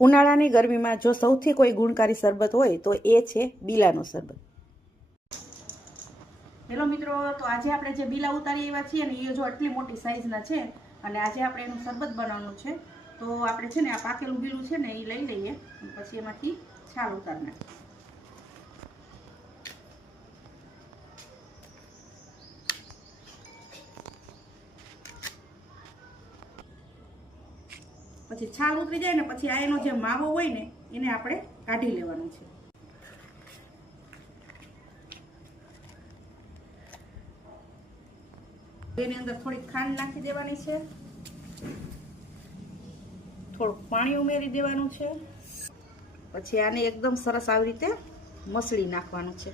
ઉનાળાની ગરમીમાં જો સૌથી કોઈ ગુણકારી શરબત હોય તો એ છે બીલાનો શરબત. હેલો મિત્રો, તો આજે આપણે જે બીલા ઉતારી આવ્યા છીએ ને એ જો આટલી મોટી સાઈઝના છે અને આજે આપણે એનું શરબત બનાવવાનું છે. તો આપણે છે ને આ પાકેલું બીલું છે ને એ લઈ લઈએ, પછી એમાંથી છાલ ઉતારી નાખીએ. પછી છાલ ઉતરી જાય ને પછી આ એનો જે માવો હોય ને એને આપણે કાઢી લેવાનો છે. એની અંદર થોડીક ખાંડ નાખી દેવાની છે, થોડુંક પાણી ઉમેરી દેવાનું છે, પછી આને એકદમ સરસ આવી રીતે મસળી નાખવાનું છે.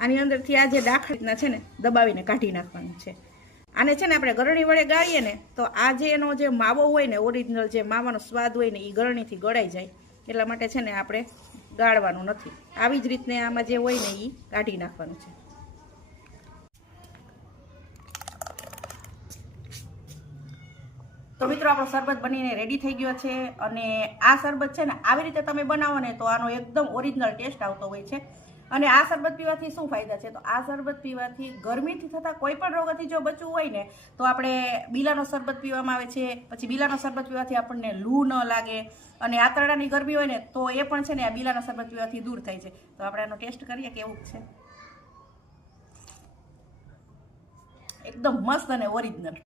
આની અંદરથી આ જે ડાખડીના છે ને દબાવીને કાઢી નાખવાનું છે. આને છે ને આપણે ગરણી વડે ગાળીએ ને તો આ જે એનો જે માવો હોય ને, ઓરિજિનલ જે માવાનો સ્વાદ હોય ને એ ગરણીથી ગળાઈ જાય. એટલા માટે છે ને આપણે ગાળવાનું નથી, આવી જ રીતને આમાં જે હોય ને એ કાઢી નાખવાનું છે. તો મિત્રો, આપણો શરબત બનીને રેડી થઈ ગયો છે. અને આ શરબત છે ને આવી રીતે તમે બનાવો ને તો આનો એકદમ ઓરિજિનલ ટેસ્ટ આવતો હોય છે. અને આ શરબત પીવાથી શું ફાયદા છે? તો આ શરબત પીવાથી ગરમીથી થતા કોઈ પણ રોગથી જો બચવું હોય ને તો આપણે બીલાનો શરબત પીવામાં આવે છે. પછી બીલાનો શરબત પીવાથી આપણને લૂ ન લાગે, અને આંતરડાની ગરમી હોય ને તો એ પણ છે ને આ બીલાનો શરબત પીવાથી દૂર થાય છે. તો આપણે આનો ટેસ્ટ કરીએ કેવું છે. એકદમ મસ્ત અને ઓરિજિનલ.